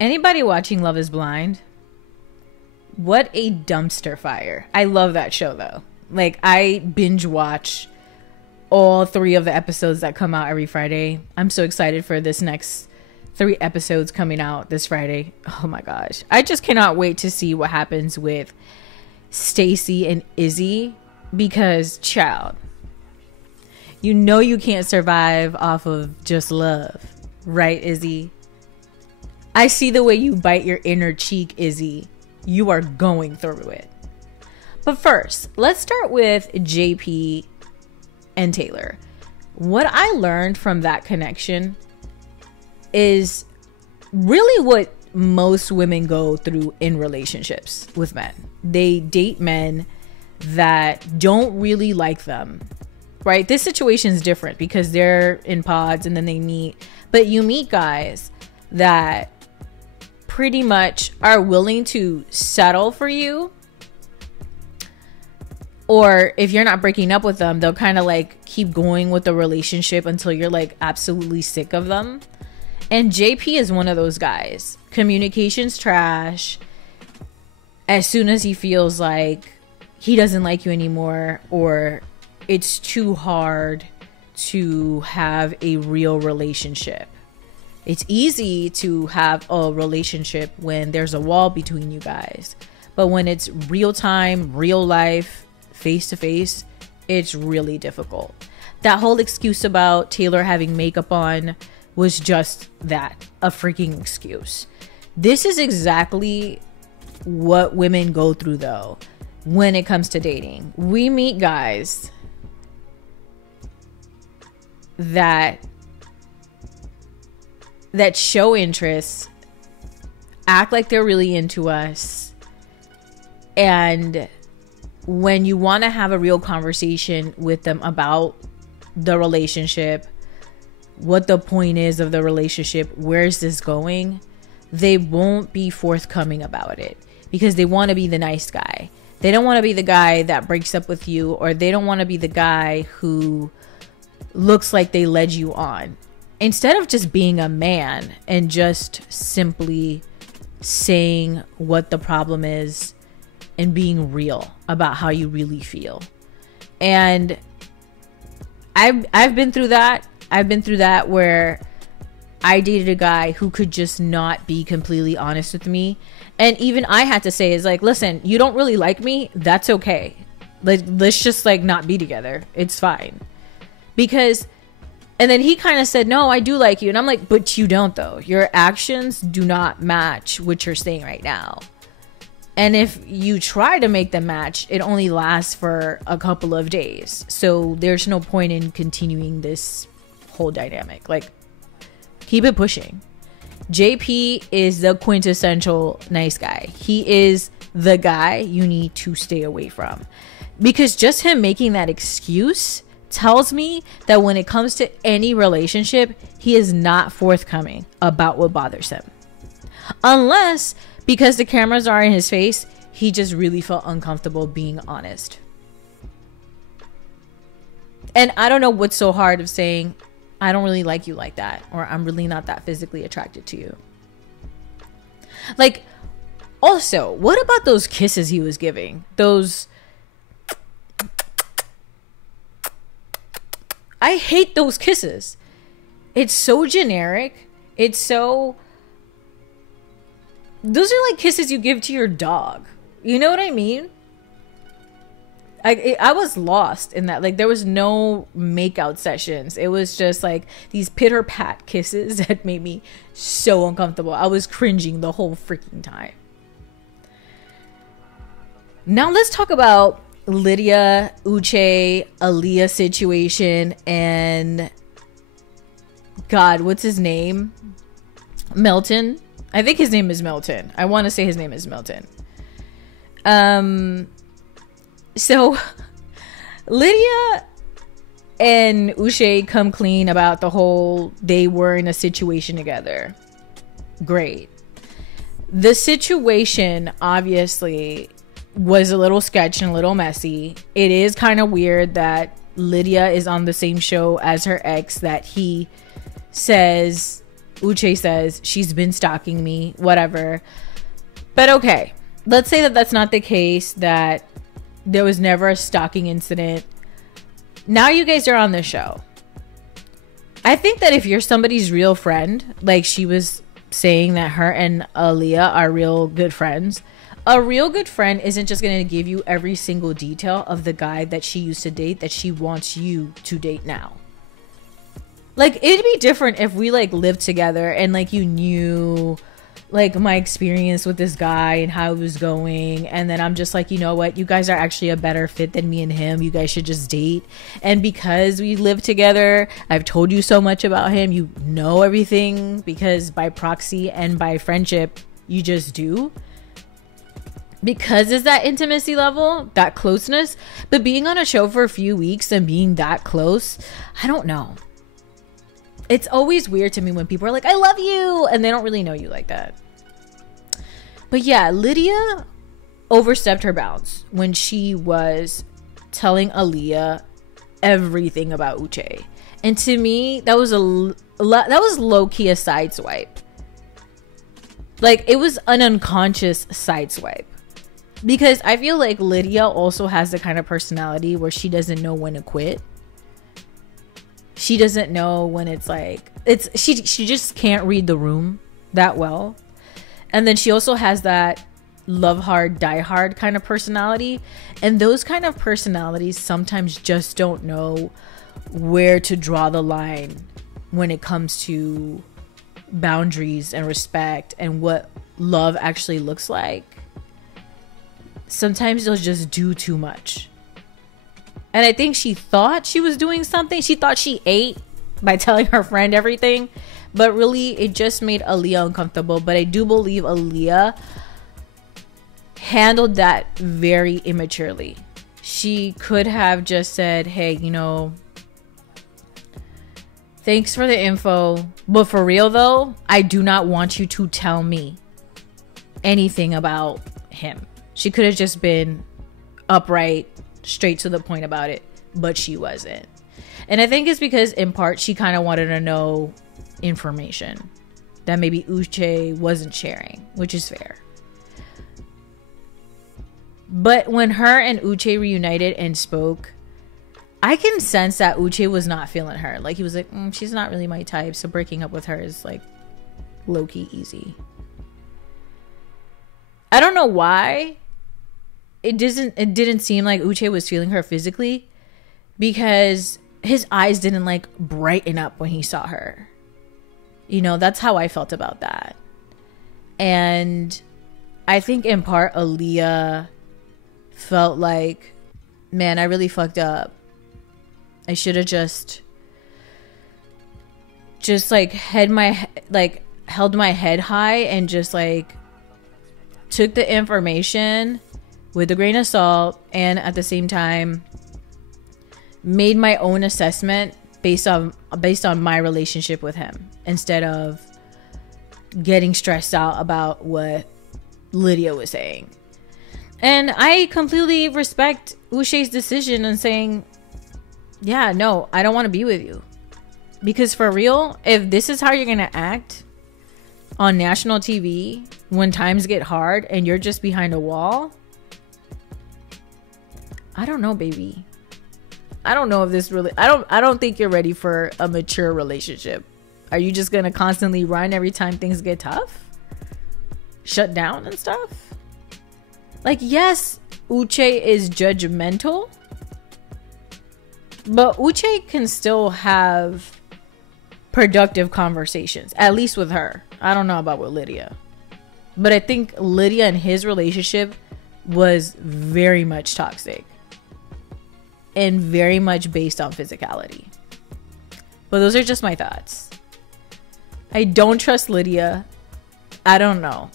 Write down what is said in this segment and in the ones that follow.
Anybody watching Love is Blind? What a dumpster fire. I love that show though. Like, I binge watch all 3 of the episodes that come out every Friday. I'm so excited for this next 3 episodes coming out this Friday. Oh my gosh. I just cannot wait to see what happens with Stacy and Izzy, because child, you know you can't survive off of just love, right, Izzy? I see the way you bite your inner cheek, Izzy. You are going through it. But first, let's start with JP and Taylor. What I learned from that connection is really what most women go through in relationships with men. They date men that don't really like them, right? This situation is different because they're in pods and then they meet. But you meet guys that pretty much are willing to settle for you, or if you're not breaking up with them, they'll kind of like keep going with the relationship until you're like absolutely sick of them. And JP is one of those guys. Communication's trash. As soon as he feels like he doesn't like you anymore, or it's too hard to have a real relationship. It's easy to have a relationship when there's a wall between you guys. But when it's real time, real life, face to face, it's really difficult. That whole excuse about Taylor having makeup on was just that, a freaking excuse. This is exactly what women go through though when it comes to dating. We meet guys that show interest, act like they're really into us, and when you want to have a real conversation with them about the relationship, what the point is of the relationship, where's this going, they won't be forthcoming about it because they want to be the nice guy. They don't want to be the guy that breaks up with you, or they don't want to be the guy who looks like they led you on. Instead of just being a man and just simply saying what the problem is and being real about how you really feel. And I've been through that. I've been through that where I dated a guy who could just not be completely honest with me. And even I had to say, is like, listen, you don't really like me. That's okay. Let's just like not be together. It's fine. Because, and then he kind of said, no, I do like you. And I'm like, but you don't though. Your actions do not match what you're saying right now. And if you try to make them match, it only lasts for a couple of days. So there's no point in continuing this whole dynamic. Like, keep it pushing. JP is the quintessential nice guy. He is the guy you need to stay away from. Because just him making that excuse tells me that when it comes to any relationship, he is not forthcoming about what bothers him. Unless, because the cameras are in his face, he just really felt uncomfortable being honest. And I don't know what's so hard of saying, I don't really like you like that, or I'm really not that physically attracted to you. Like, also, what about those kisses he was giving? Those... I hate those kisses. It's so generic. It's so... Those are like kisses you give to your dog. You know what I mean? I was lost in that. Like, there was no makeout sessions. It was just like these pitter pat kisses that made me so uncomfortable. I was cringing the whole freaking time. Now let's talk about Lydia, Uche, Aaliyah situation, and God, what's his name? Melton. I think his name is Melton. I want to say his name is Melton. So Lydia and Uche come clean about the whole they were in a situation together. Great. The situation obviously was a little sketch and a little messy. It is kind of weird that Lydia is on the same show as her ex that he says Uche says she's been stalking me, whatever. But okay, let's say that that's not the case, that there was never a stalking incident. Now you guys are on the show. I think that if you're somebody's real friend, like she was saying that her and Aaliyah are real good friends, a real good friend isn't just going to give you every single detail of the guy that she used to date that she wants you to date now. Like, it'd be different if we like lived together and like you knew like my experience with this guy and how it was going, and then I'm just like, you know what, you guys are actually a better fit than me and him, you guys should just date. And because we live together, I've told you so much about him, you know everything, because by proxy and by friendship you just do, because it's that intimacy level, that closeness. But being on a show for a few weeks and being that close, I don't know, it's always weird to me when people are like, I love you, and they don't really know you like that. But yeah, Lydia overstepped her bounds when she was telling Aaliyah everything about Uche. And to me, that was low-key a sideswipe. Like, it was an unconscious sideswipe. Because I feel like Lydia also has the kind of personality where she doesn't know when to quit. She doesn't know when it's like, she just can't read the room that well. And then she also has that love hard, die hard kind of personality. And those kind of personalities sometimes just don't know where to draw the line when it comes to boundaries and respect and what love actually looks like. Sometimes they'll just do too much. And I think she thought she was doing something. She thought she ate by telling her friend everything. But really, it just made Aaliyah uncomfortable. But I do believe Aaliyah handled that very immaturely. She could have just said, hey, you know, thanks for the info. But for real, though, I do not want you to tell me anything about him. She could have just been upright, straight to the point about it, but she wasn't. And I think it's because in part she kind of wanted to know information that maybe Uche wasn't sharing, which is fair. But when her and Uche reunited and spoke, I can sense that Uche was not feeling her. Like, he was like, she's not really my type, so breaking up with her is like low-key easy. I don't know why it didn't seem like Uche was feeling her physically, because his eyes didn't like brighten up when he saw her. You know, that's how I felt about that. And I think in part Aaliyah felt like, man, I really fucked up. I should have just like held my head high and just like took the information with a grain of salt, and at the same time made my own assessment based on my relationship with him, instead of getting stressed out about what Lydia was saying. And I completely respect Uche's decision in saying, yeah, no, I don't want to be with you. Because for real, if this is how you're gonna act on national TV when times get hard and you're just behind a wall, I don't know, baby. I don't know if this really, I don't think you're ready for a mature relationship. Are you just gonna constantly run every time things get tough? Shut down and stuff? Like, yes, Uche is judgmental, but Uche can still have productive conversations, at least with her. I don't know about with Lydia, but I think Lydia and his relationship was very much toxic and very much based on physicality. But those are just my thoughts. I don't trust Lydia. I don't know.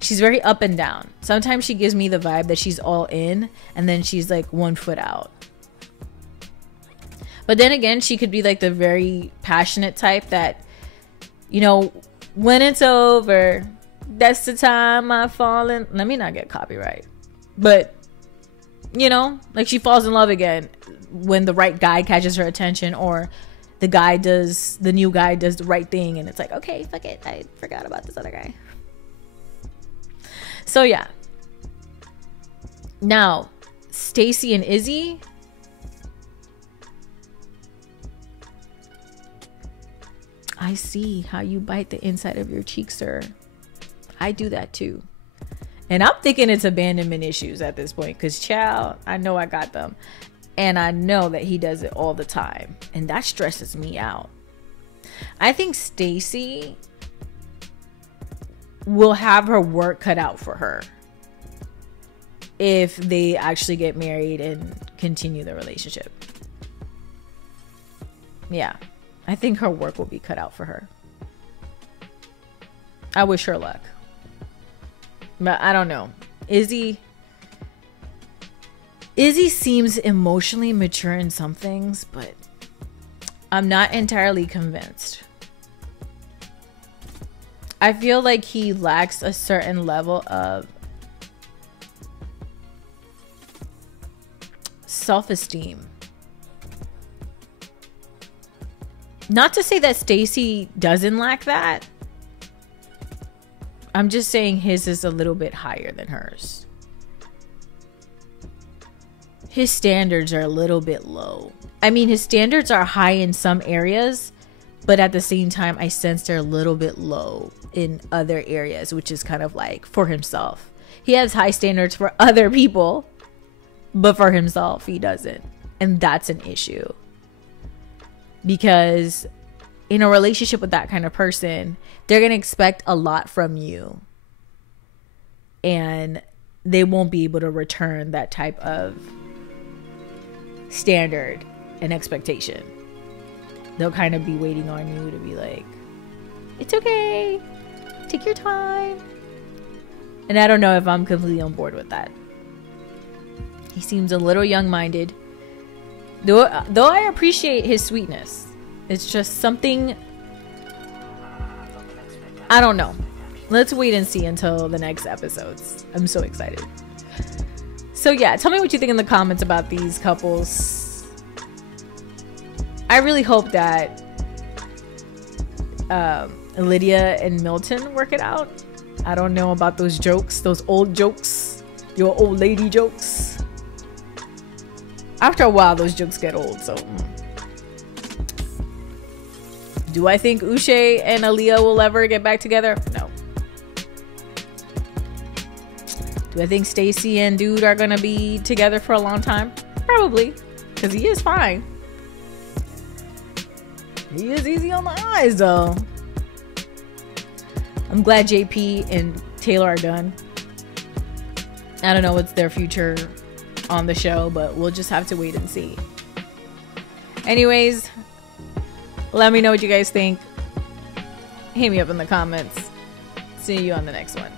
She's very up and down. Sometimes she gives me the vibe that she's all in, and then she's like 1 foot out. But then again, she could be like the very passionate type that, you know, when it's over, that's the time I fall in. Let me not get copyright. But, you know, like she falls in love again when the right guy catches her attention, or the new guy does the right thing, and it's like, okay, fuck it, I forgot about this other guy. So yeah. Now, Stacy and Izzy. I see how you bite the inside of your cheek, sir. I do that too. And I'm thinking it's abandonment issues at this point, because child, I know I got them. And I know that he does it all the time. And that stresses me out. I think Stacy will have her work cut out for her if they actually get married and continue the relationship. Yeah. I think her work will be cut out for her. I wish her luck. But I don't know. Izzy seems emotionally mature in some things, but I'm not entirely convinced. I feel like he lacks a certain level of self-esteem. Not to say that Stacy doesn't lack that. I'm just saying his is a little bit higher than hers. His standards are a little bit low. I mean, his standards are high in some areas, but at the same time, I sense they're a little bit low in other areas, which is kind of like for himself. He has high standards for other people, but for himself, he doesn't. And that's an issue. Because in a relationship with that kind of person, they're going to expect a lot from you. And they won't be able to return that type of standard and expectation. They'll kind of be waiting on you to be like, it's okay, take your time. And I don't know if I'm completely on board with that. He seems a little young-minded. Though I appreciate his sweetness. It's just something, I don't know. Let's wait and see until the next episodes. I'm so excited. So yeah, tell me what you think in the comments about these couples. I really hope that Lydia and Milton work it out. I don't know about those jokes, those old jokes, your old lady jokes. After a while, those jokes get old, so. Do I think Uche and Aaliyah will ever get back together? No. Do I think Stacy and Dude are gonna be together for a long time? Probably, because he is fine. He is easy on the eyes, though. I'm glad JP and Taylor are done. I don't know what's their future on the show, but we'll just have to wait and see. Anyways, let me know what you guys think. Hit me up in the comments. See you on the next one.